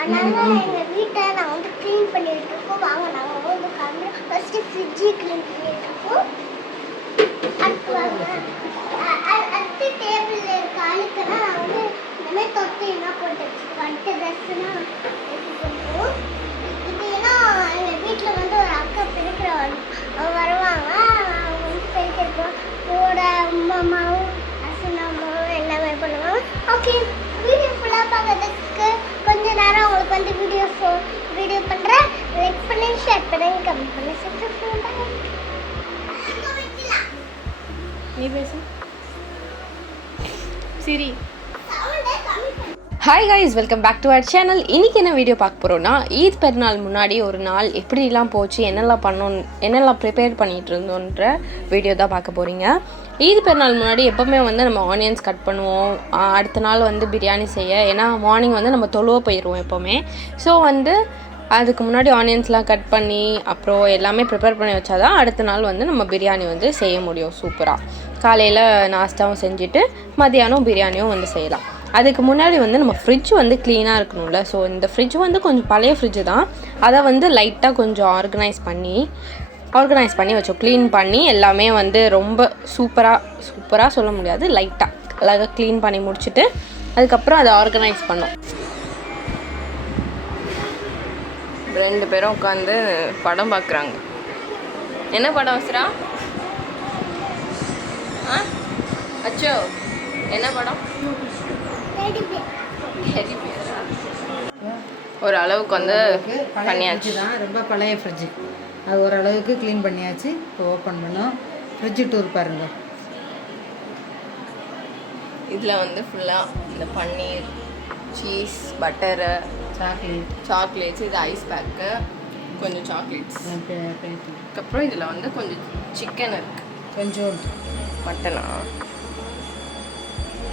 அதனால எங்கள் வீட்டை நாங்கள் வந்து க்ளீன் பண்ணிட்டு இருக்கோம். வாங்க நாங்கள் வந்து காமிக்கிறோம். ஃபஸ்ட்டு ஃப்ரிட்ஜு க்ளீன் பண்ணிட்டு இருக்கோம். அடுத்து வாங்க அடுத்து டேபிளில் இருக்க அழுக்கெல்லாம் நான் வந்து இந்தமாதிரி தொட்டு என்ன போட்டு வச்சுருக்கோம். அடுத்த ட்ரெஸ்ஸுலாம் எடுத்துக்கணும். இது ஏன்னா எங்கள் வீட்டில் வந்து ஒரு அக்கா பெருக்கிற வருவாங்க. அவங்க வந்து பெருக்கிருக்கோம். கூட அம்மாவும் அம்மாவும் எல்லாமே பண்ணுவாங்க. ஓகே, வீடியோ ஃபுல்லாக பார்க்கறதுக்கு கொஞ்ச நேரம் உங்களுக்கு வந்து வீடியோ பண்ணுறேன். லைக் பண்ணி ஷேர் பண்ணுங்க, கமெண்ட் பண்ணி சப்ஸ்கிரைப் பண்ணுங்க. நீ பேசு சரி. Hi guys, welcome back to our channel. இன்றைக்கி என்ன வீடியோ பார்க்க போகிறோன்னா, ஈத் பெருநாள் முன்னாடி ஒரு நாள் எப்படிலாம் போச்சு, என்னெல்லாம் ப்ரிப்பேர் பண்ணிகிட்டு இருந்தோன்ற வீடியோ தான் பார்க்க போகிறீங்க. ஈத் பெருநாள் முன்னாடி எப்போவுமே வந்து நம்ம ஆனியன்ஸ் கட் பண்ணுவோம். அடுத்த நாள் வந்து பிரியாணி செய்ய, ஏன்னா மார்னிங் வந்து நம்ம தொழுவ போயிடுவோம் எப்போவுமே. ஸோ வந்து அதுக்கு முன்னாடி ஆனியன்ஸ்லாம் கட் பண்ணி அப்புறம் எல்லாமே ப்ரிப்பேர் பண்ணி வச்சா தான் அடுத்த நாள் வந்து நம்ம பிரியாணி வந்து செய்ய முடியும் சூப்பராக. காலையில் நாஸ்டாவும் செஞ்சுட்டு மதியானம் பிரியாணியும் வந்து செய்யலாம். அதுக்கு முன்னாடி வந்து நம்ம ஃப்ரிட்ஜ் வந்து க்ளீனாக இருக்கணும்ல. ஸோ இந்த ஃப்ரிட்ஜ் வந்து கொஞ்சம் பழைய ஃப்ரிட்ஜு தான். அதை வந்து லைட்டாக கொஞ்சம் ஆர்கனைஸ் பண்ணி வச்சோம். க்ளீன் பண்ணி எல்லாமே வந்து ரொம்ப சூப்பராக சொல்ல முடியாது, லைட்டாக அழகாக க்ளீன் பண்ணி முடிச்சுட்டு அதுக்கப்புறம் அதை ஆர்கனைஸ் பண்ணோம். 2 பேரும் உட்காந்து படம் பார்க்குறாங்க. என்ன படம் வச்சுரா? அச்சோ, என்ன படம்? ஒரு அளவுக்கு வந்து பண்ணியாச்சு தான். ரொம்ப பழைய ஃப்ரிட்ஜு, அது ஓரளவுக்கு க்ளீன் பண்ணியாச்சு. இப்போ ஓப்பன் பண்ணோம். ஃப்ரிட்ஜு டூர் பாருங்கள். இதில் வந்து ஃபுல்லாக இந்த பன்னீர், சீஸ், பட்டரு, சாக்லேட்ஸ், இது ஐஸ் பேக்கு, கொஞ்சம் சாக்லேட்ஸ். அதுக்கப்புறம் இதில் வந்து கொஞ்சம் சிக்கன் இருக்குது, கொஞ்சோண்டு மட்டனா,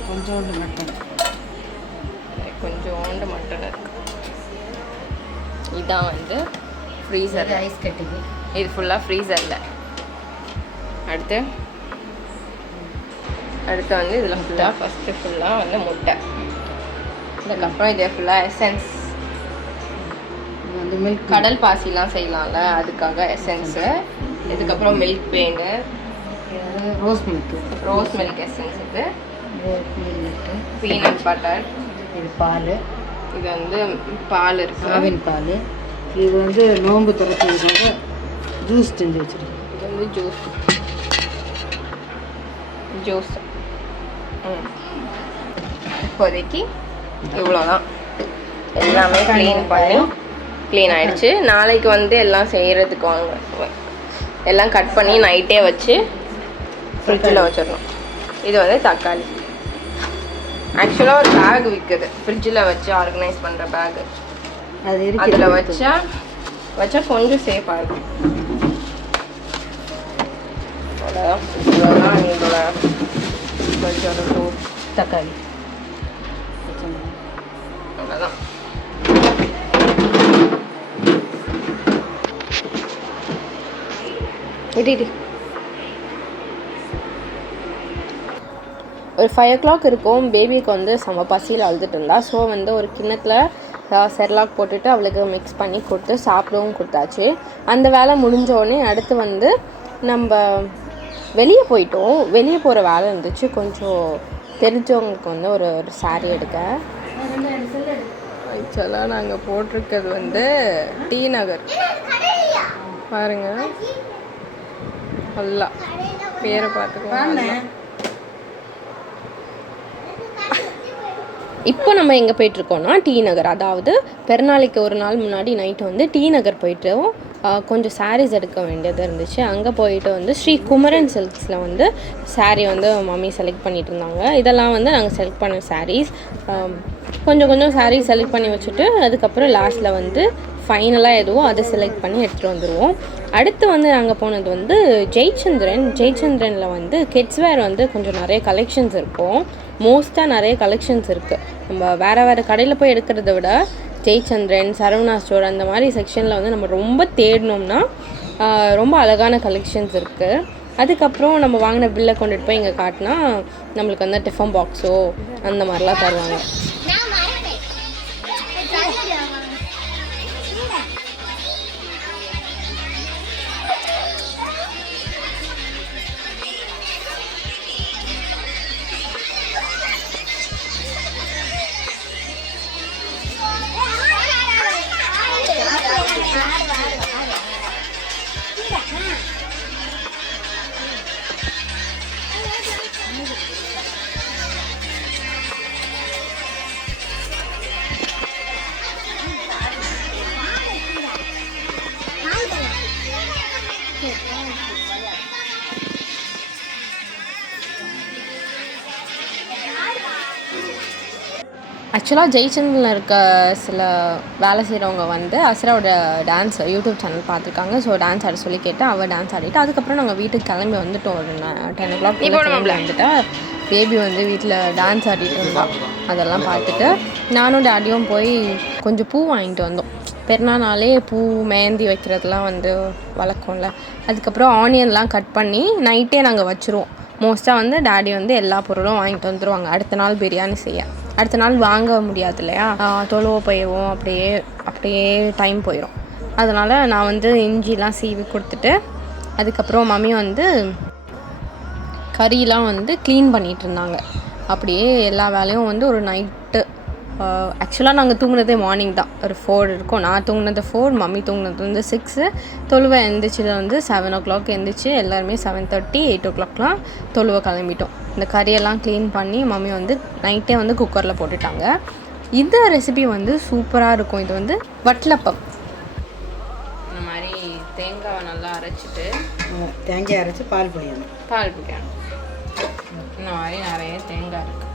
கொஞ்சோண்டு மட்டன் இருக்குது. இதான் வந்து ஃப்ரீசர், ஐஸ் கட்டிக்கு. இது ஃபுல்லாக ஃப்ரீசரில். அடுத்து வந்து இதில் ஃபுல்லாக வந்து முட்டை. அதுக்கப்புறம் இதே ஃபுல்லாக எசன்ஸ், வந்து மில்க், கடல் பாசிலாம் செய்யலாம்ல, அதுக்காக எசன்ஸு. இதுக்கப்புறம் milk paint, rose milk essence, இது பீனட் பட்டர், இது பால், இது வந்து பால் இருக்குது, ஆவின் பால். இது வந்து நோம்பு திறக்கிறதுக்காக ஜூஸ் செஞ்சு வச்சுருக்கேன். இது வந்து ஜூஸ். இப்போதைக்கு இவ்வளோதான். எல்லாமே க்ளீன் ஆகிடுச்சு. நாளைக்கு வந்து எல்லாம் செய்கிறதுக்கு வாங்க, எல்லாம் கட் பண்ணி நைட்டே வச்சு ஃப்ரிட்ஜில் வச்சிடணும். இது வந்து தக்காளி. ஆக்சுவலாக ஒரு பேக் விற்குது, ஃப்ரிட்ஜில் வச்சு ஆர்கனைஸ் பண்ணுற பேகு. அதில் வச்சா கொஞ்சம் சேஃபாக இருக்கும். அவ்வளோதான். இதோட கொஞ்சம் தக்காளி அவ்வளோதான். ஒரு 5 o'clock இருக்கும். பேபிக்கு வந்து செம்ம பசியில் அழுதுட்டு இருந்தா. ஸோ வந்து ஒரு கிண்ணத்தில் செர்லாக் போட்டுட்டு அவளுக்கு மிக்ஸ் பண்ணி கொடுத்து சாப்பிடவும் கொடுத்தாச்சு. அந்த வேலை முடிஞ்சோடனே அடுத்து வந்து நம்ம வெளியே போயிட்டோம். வெளியே போகிற வேலை இருந்துச்சு. கொஞ்சம் தெரிஞ்சவங்களுக்கு வந்து ஒரு சாரீ எடுக்க. ஆக்சுவலாக நாங்கள் போட்டிருக்கிறது வந்து டி நகர் பாருங்க. நல்லா பேரை பார்த்துக்கோங்க. இப்போ நம்ம எங்கே போயிட்டுருக்கோன்னா டி நகர். அதாவது பெருநாளைக்கு ஒரு நாள் முன்னாடி நைட்டு வந்து டி நகர் போயிட்டோம். கொஞ்சம் சாரீஸ் எடுக்க வேண்டியது இருந்துச்சு. அங்கே போயிட்டு வந்து ஸ்ரீ குமரன் சில்க்ஸில் வந்து சாரீ வந்து மம்மி செலக்ட் பண்ணிட்டு இருந்தாங்க. இதெல்லாம் வந்து நாங்கள் செலக்ட் பண்ண சாரீஸ். கொஞ்சம் சாரீஸ் செலக்ட் பண்ணி வச்சுட்டு அதுக்கப்புறம் லாஸ்ட்டில் வந்து ஃபைனலாக எதுவும் அதை செலக்ட் பண்ணி எடுத்துகிட்டு வந்துடுவோம். அடுத்து வந்து நாங்கள் போனது வந்து ஜெயச்சந்திரனில் வந்து கிட்ஸ் வேர் வந்து கொஞ்சம் நிறைய கலெக்ஷன்ஸ் இருக்கும். மோஸ்ட்டாக நிறைய கலெக்ஷன்ஸ் இருக்குது. நம்ம வேறு கடையில் போய் எடுக்கிறத விட ஜெயச்சந்திரன், சரவணா ஸ்டோர் அந்த மாதிரி செக்ஷனில் வந்து நம்ம ரொம்ப தேடினோம்னா ரொம்ப அழகான கலெக்ஷன்ஸ் இருக்குது. அதுக்கப்புறம் நம்ம வாங்கின பில்லை கொண்டுட்டு போய் இங்கே காட்டினா நம்மளுக்கு வந்து டிஃபன் பாக்ஸோ அந்த மாதிரிலாம் தருவாங்க. ஆக்சுவலாக ஜெயச்சந்தில் இருக்க சில வேலை செய்கிறவங்க வந்து அஸ்ராவோட டான்ஸ் யூடியூப் சேனல் பார்த்துருக்காங்க. ஸோ டான்ஸ் ஆட சொல்லி கேட்டு அவள் டான்ஸ் ஆடிட்டு அதுக்கப்புறம் நாங்கள் வீட்டுக்கு கிளம்பி வந்துட்டோம். ஒரு 10 o'clock கிளம்பி வந்துட்டா பேபி வந்து வீட்டில் டான்ஸ் ஆடிட்டு இருந்தா. அதெல்லாம் பார்த்துட்டு நானும் டேடியும் போய் கொஞ்சம் பூ வாங்கிட்டு வந்தோம். பெருநாள்னாலே பூ மேந்தி வைக்கிறதுலாம் வந்து வழக்கம்ல. அதுக்கப்புறம் ஆனியன்லாம் கட் பண்ணி நைட்டே நாங்கள் வச்சுருவோம். மோஸ்ட்டாக வந்து டேடி வந்து எல்லா பொருளும் வாங்கிட்டு வந்துடுவாங்க அடுத்த நாள் பிரியாணி செய்ய. அடுத்த நாள் வாங்க முடியாது இல்லையா, தொழுவ போயிடுவோம், அப்படியே டைம் போயிடும். அதனால் நான் வந்து இஞ்சிலாம் சீவி கொடுத்துட்டு அதுக்கப்புறம் மம்மி வந்து கறியெலாம் வந்து க்ளீன் பண்ணிகிட்டு இருந்தாங்க. அப்படியே எல்லா வேலையும் வந்து ஒரு நைட்டு ஆக்சுவலாக நாங்கள் தூங்குனதே மார்னிங் தான், ஒரு 4 இருக்கும். நான் தூங்குனது 4, மம்மி தூங்குனது வந்து 6. தொழுவை எழுந்திரிச்சது வந்து 7 o'clock எழுந்திரிச்சு எல்லாருமே 7:30 8 o'clockலாம் தொழுவை கிளம்பிட்டோம். இந்த கறியெல்லாம் க்ளீன் பண்ணி மம்மி வந்து நைட்டே வந்து குக்கரில் போட்டுட்டாங்க. இந்த ரெசிபி வந்து சூப்பராக இருக்கும். இது வந்து வட்டலப்பம். இந்த மாதிரி தேங்காவை நல்லா அரைச்சிட்டு தேங்காய் அரைச்சி பால் புளியணும். இந்த மாதிரி நிறைய தேங்காய் இருக்குது.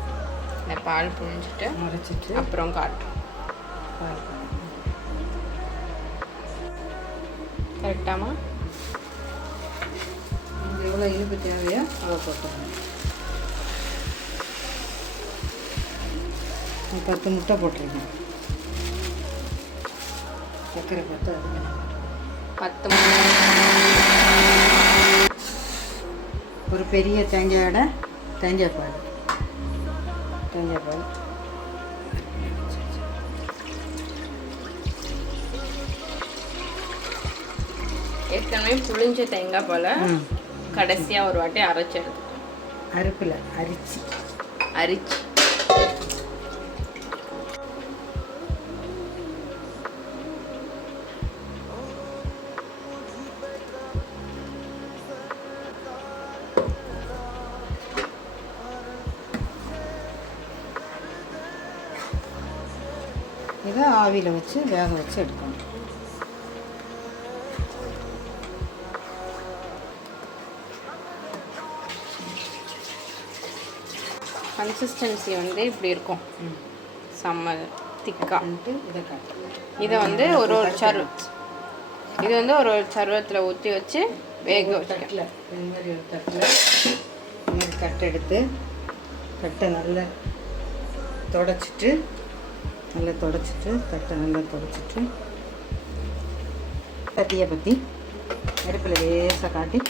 இந்த பால் புழிஞ்சிட்டு அரைச்சிட்டு அப்புறம் காட்டும். கரெக்டாமா? எவ்வளோ இனிப்பு தேவையோ அவ்வளோ போட்டுக்கணும். 10 முட்டை போட்டிருக்கேன். சர்க்கரை 10 10 ஒரு பெரிய தேங்காயோட தேங்காய் பால் ஏற்கனவே புளிஞ்ச தேங்காய் பால் கடைசியாக ஒரு வாட்டி அரைச்சி எடுத்து அரிப்பில் அரிச்சு இதை ஆவியில் வச்சு வேக வச்சு எடுக்கணும். கன்சிஸ்டன்சி வந்து இப்படி இருக்கும், செம்ம திக்காக. இதை வந்து ஒரு இது வந்து ஒரு சர்வத்தில் ஊற்றி வச்சு வேக வச்சுக்கல. இந்த மாதிரி ஒரு தட்டில் இந்த மாதிரி தட்டை எடுத்து தட்டை நல்லா தொடச்சிட்டு தட்டை நல்லா தொடச்சிட்டு பற்றியை பற்றி அடுப்பில் லேசாக காட்டி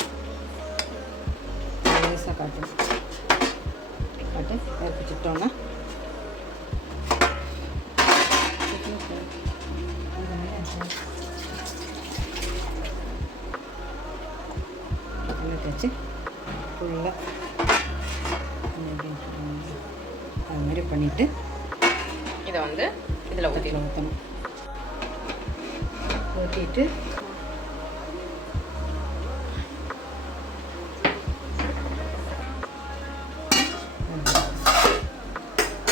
ஏற்பிச்சிட்டோன்னா நல்லா தேய்ச்சி ஃபுல்லாக அது மாதிரி பண்ணிவிட்டு இதை வந்து இதில் ஊற்றணும். ஊற்றிட்டு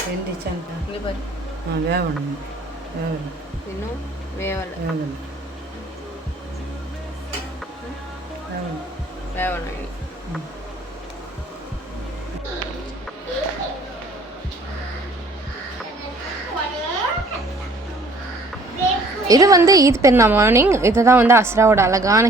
வெந்துச்சான்ப்பா இங்கே பாரு. வேகணும் இன்னும் வேவணும். இது வந்து ஈத் பெருநாள் மார்னிங். இதை தான் வந்து அஸ்ராவோட அழகான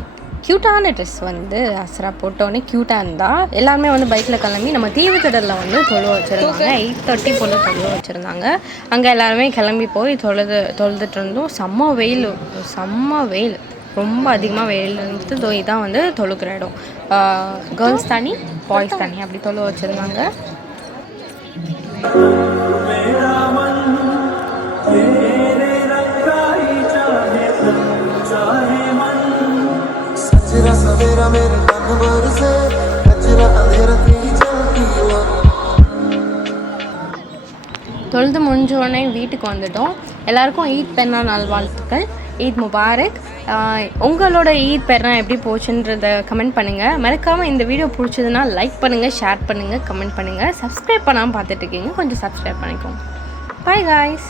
க்யூட்டான ட்ரெஸ் வந்து அஸ்ரா போட்டோன்னே க்யூட்டாக இருந்தால் எல்லாருமே வந்து பைக்கில் கிளம்பி நம்ம தீவுத்திடலில் வந்து தொழுவ வச்சுருந்தாங்க. 8:30 போல் தொழுவ வச்சுருந்தாங்க. அங்கே எல்லாருமே கிளம்பி போய் தொழுதுட்டு இருந்தோம். செம்ம வெயில், ரொம்ப அதிகமாக வெயில் இருந்துட்டு. இதான் வந்து தொழுகிற இடம். கேர்ள்ஸ் தனி, பாய்ஸ் தனி அப்படி தொழுவ வச்சுருந்தாங்க. தொழுது முடிஞ்ச உடனே வீட்டுக்கு வந்துட்டோம். எல்லாருக்கும் ஈத் பெருநாள் நல்வாழ்த்துக்கள். ஈத் முபாரக். உங்களோட ஈத் பெருநாள் எப்படி போச்சுன்றதை கமெண்ட் பண்ணுங்கள். மறக்காமல் இந்த வீடியோ பிடிச்சதுன்னா லைக் பண்ணுங்கள், ஷேர் பண்ணுங்கள், கமெண்ட் பண்ணுங்கள். சப்ஸ்கிரைப் பண்ணாமல் பார்த்துட்ருக்கீங்க, கொஞ்சம் சப்ஸ்கிரைப் பண்ணிக்கோங்க. Bye guys.